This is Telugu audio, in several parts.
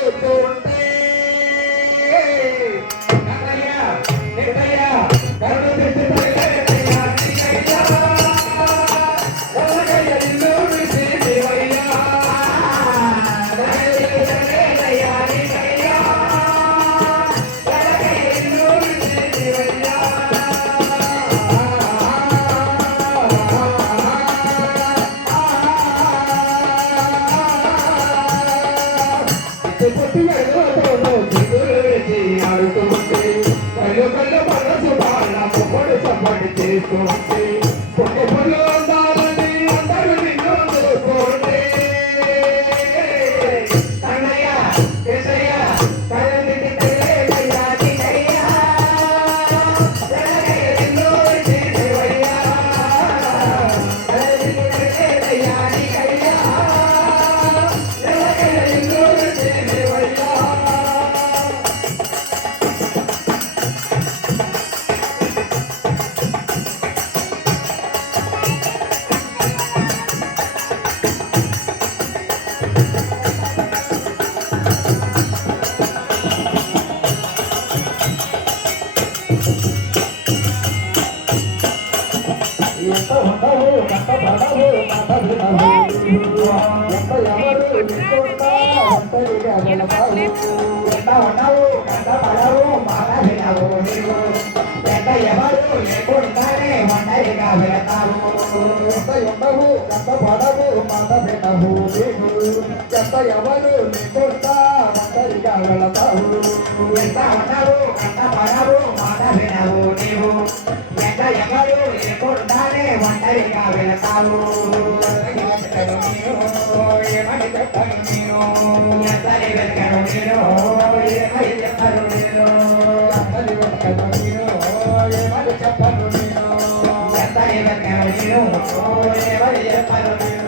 போன ఎంత ఎవరు నీకుంటా అందరిగా వెళతావు ఎంత ఉన్నావు అంత పడవు మాట వినవు నీవు ఎంత ఎవరు ఒంటరిగా వెళతావు ఏమని చెప్పను నేను ఎంతని వెతకను నేను ఏమని చెప్పను నేను ఎంతని వెతకను చెప్పను నేను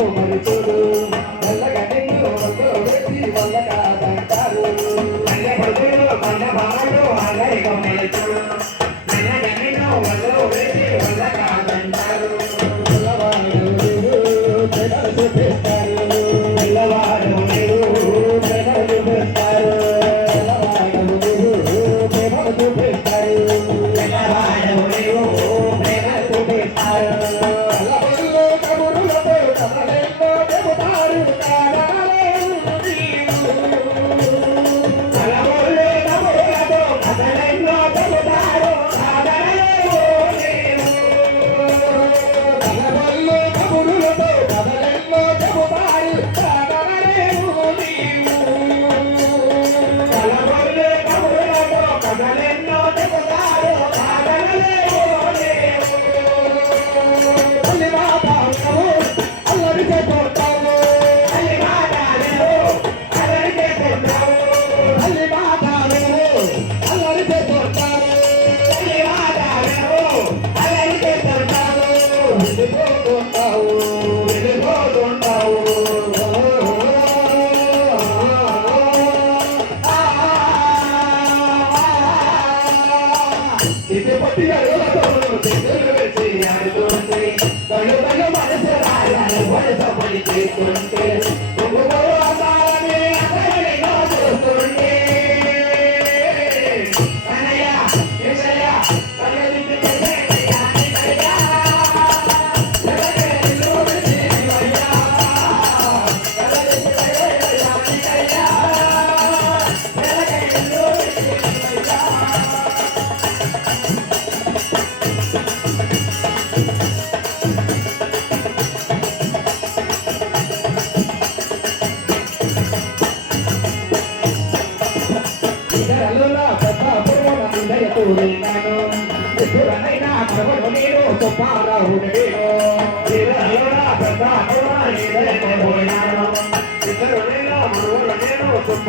Oh, my God. கேட்கிறேன் ఇతరుల పెద్ద పూర్ణ హృదయపూరినాను ఇతరులైనా మరొకడు నేను. సుబ్బారావుని నేను ఇతరుల పెద్ద పూర్ణ హృదయపూరినాను నేను. నేను పెద్ద